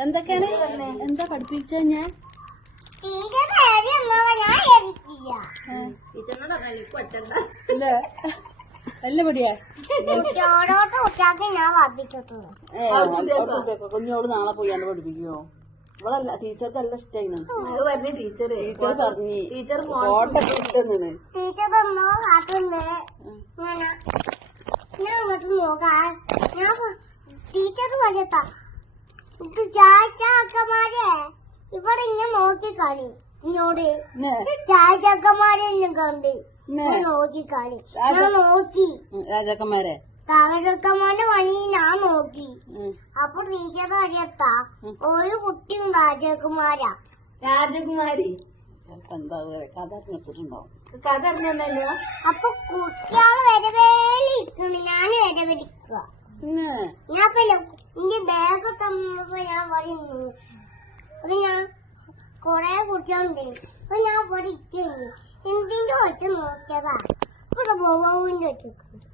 എന്തൊക്കെയാണ് എന്താ പഠിപ്പിച്ച ഞാൻ ഇല്ലേ നല്ല പടിയാ കുഞ്ഞോട് നാളെ പോയാണ്ട് പഠിപ്പിക്കുവോ ഇവളല്ല ടീച്ചർക്ക് നല്ല ഇഷ്ടായിരുന്നു ടീച്ചർ പറഞ്ഞു ഫോട്ടോ ഇട്ടെന്ന് ടീച്ചർ പറഞ്ഞാ ഇത് ചാച്ചക്കന്മാരെ ഇവിടെ ഇങ്ങനെ നോക്കിക്കാണി ഇന്നോട് ചാച്ചക്കന്മാരെ കണ്ട് നോക്കിക്കാണി ഞാൻ നോക്കി രാജാക്കന്മാരെ രാജാക്കന്മാരുടെ പണി ഞാൻ നോക്കി അപ്പൊ ടീച്ചർ അറിയത്താ ഒരു കുട്ടി രാജകുമാരാ രാജകുമാരി എന്താ കഥ അറിഞ്ഞിട്ടുണ്ടാവും കഥ അറിഞ്ഞല്ലോ അപ്പൊ കുട്ടികള് വരവേലിരിക്കണ് ഞാന് വരവേലിക്കുക ഞാൻ പിന്നെ എന്റെ ബാഗ് തന്നപ്പോ ഞാൻ പറയുന്നു അത് ഞാൻ കൊറേ കുട്ടികളുണ്ട് അപ്പൊ ഞാൻ പഠിക്കുന്നു എന്തിന്റെ ഒറ്റ നോക്കിയതാ ഇവിടെ ബോബുവിന്റെ ഒറ്റക്കുണ്ട്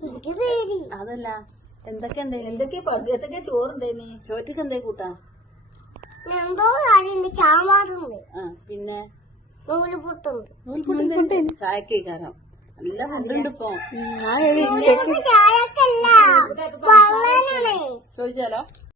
എനിക്ക് പേടി അതല്ല എന്തൊക്കെ ചോറുണ്ടായിനി ചോറ്റക്ക് എന്തേ കൂട്ടാ എന്തോ കാര്യമുണ്ട് സാമ്പാറുണ്ട് പിന്നെ നൂലുപുട്ടുണ്ട് ചായക്കേക്കാരം നല്ല ഫുഡുണ്ട് ഇപ്പൊ ചായക്കല്ല ചോദിച്ചാലോ